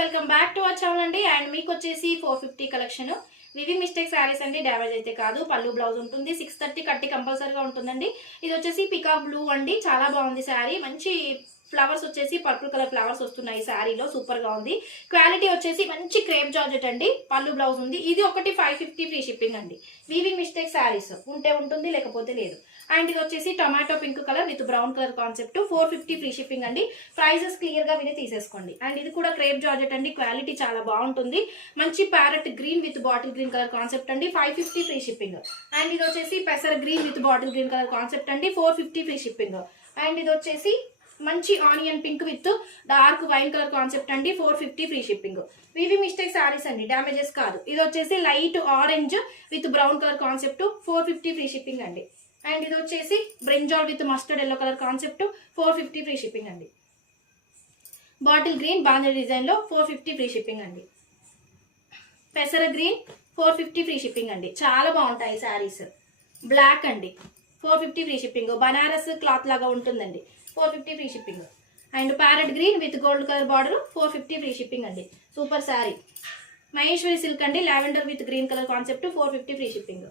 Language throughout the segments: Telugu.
Welcome back to our channel అండి. అండ్ మీకు వచ్చేసి 450 కలెక్షన్ వివింగ్ మిస్టేక్ శారీస్ అండి. డ్యామేజ్ అయితే కాదు. పళ్ళు బ్లౌజ్ ఉంటుంది. 630 కట్టి కంపల్సరీగా ఉంటుందండి. ఇది వచ్చేసి పికాక్ బ్లూ అండి. చాలా బాగుంది శారీ. మంచి ఫ్లవర్స్ వచ్చేసి పర్పుల్ కలర్ ఫ్లవర్స్ వస్తున్నాయి శారీలో. సూపర్ గా ఉంది. క్వాలిటీ వచ్చేసి మంచి క్రేప్ జార్జెట్ అండి. పళ్ళు బ్లౌజ్ ఉంది. ఇది ఒకటి 550 ఫ్రీ షిప్పింగ్ అండి. వీవింగ్ మిస్టేక్ శారీస్ ఉంటే ఉంటుంది, లేకపోతే లేదు. అండ్ ఇది వచ్చేసి tomato pink colour with brown colour concept. 450 free shipping అండి. ప్రైజెస్ క్లియర్ గా విని తీసేసుకోండి. అండ్ ఇది కూడా క్రేప్ జార్జెట్ అండి. క్వాలిటీ చాలా బాగుంటుంది. మంచి parrot green with bottle green colour concept అండి. 550 ఫ్రీ షిప్పింగ్. అండ్ ఇది వచ్చేసి పెసర green with bottle green colour concept అండి. 450 ఫ్రీ షిప్పింగ్. అండ్ ఇది వచ్చేసి మంచి onion pink with dark wine colour concept అండి. 450 ఫ్రీ షిప్పింగ్. వివి మిస్టేక్ సారీస్ అండి. డ్యామేజెస్ కాదు. ఇది వచ్చేసి light orange with brown colour concept. 450 free shipping అండి. అండ్ ఇది వచ్చేసి brinjal with mustard yellow colour concept. 450 free shipping అండి. బాటిల్ గ్రీన్ బాంజర్ డిజైన్ లో 450 ఫ్రీ షిప్పింగ్ అండి. పెసర గ్రీన్ 450 ఫ్రీ షిప్పింగ్ అండి. చాలా బాగుంటాయి శారీస్. బ్లాక్ అండి. 450 ఫ్రీ షిప్పింగ్. బనారస్ క్లాత్ లాగా ఉంటుందండి. 450 free shipping. And parrot green with gold colour border. 450 free shipping అండి. సూపర్ శారీ. మహేశ్వరి సిల్క్ అండి. Lavender with green colour concept. 450 free shipping.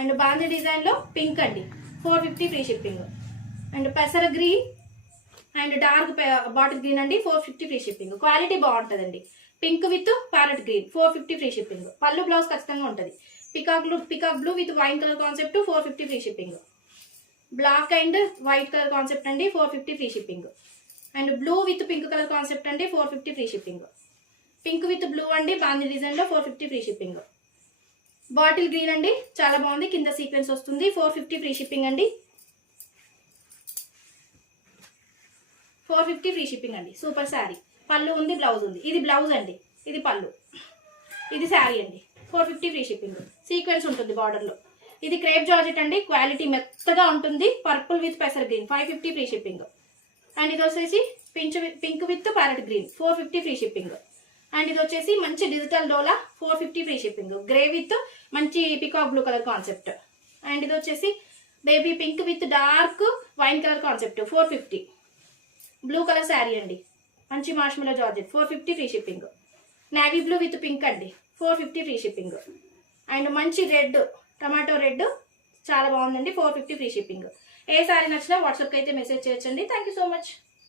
And బాంజీ డిజైన్ లో పింక్ అండి. 450 ఫ్రీ షిప్పింగ్. అండ్ పెసర green and dark bottle green అండి. 450 ఫ్రీ షిప్పింగ్. క్వాలిటీ బాగుంటుందండి. Pink with parrot green. 450 free shipping. పళ్ళు బ్లౌజ్ ఖచ్చితంగా ఉంటుంది. Peacock blue with wine colour concept. 450 free shipping. Black and white colour concept అండి. 450 free shipping. And blue with pink colour concept అండి. 450 free shipping. Pink with blue అండి. బాంజీ డిజైన్ లో 450 ఫ్రీ షిప్పింగ్. బాటిల్ గ్రీన్ అండి. చాలా బాగుంది. కింద సీక్వెన్స్ వస్తుంది. 450 ఫ్రీ షిప్పింగ్ అండి. 450 ఫ్రీ షిప్పింగ్ అండి. సూపర్ శారీ. పళ్ళు ఉంది, బ్లౌజ్ ఉంది. ఇది బ్లౌజ్ అండి. ఇది పళ్ళు. ఇది శారీ అండి. 450 ఫ్రీ షిప్పింగ్. సీక్వెన్స్ ఉంటుంది బార్డర్ లో. ఇది క్రేప్ జార్జెట్ అండి. క్వాలిటీ మెత్తగా ఉంటుంది. పర్పుల్ విత్ పెసర్ గ్రీన్. 550 free shipping. అండ్ ఇది వచ్చేసి pink with parrot green. 450 free shipping. And ఇది వచ్చేసి మంచి డిజిటల్ డోలా. 450 ఫ్రీ షిప్పింగ్. గ్రే విత్ మంచి peacock blue colour concept. And ఇది వచ్చేసి baby pink with dark wine colour concept. 450. Blue colour sari అండి. మంచి marshmallow georgette. 450 free shipping. Navy blue with pink అండి. 450 ఫ్రీ షిప్పింగ్. అండ్ మంచి రెడ్, టమాటో రెడ్ చాలా బాగుందండి. 450 ఫ్రీ షిప్పింగ్. ఏ శారీ నచ్చినా వాట్సాప్కి అయితే మెసేజ్ చేయొచ్చండి. Thank you so much.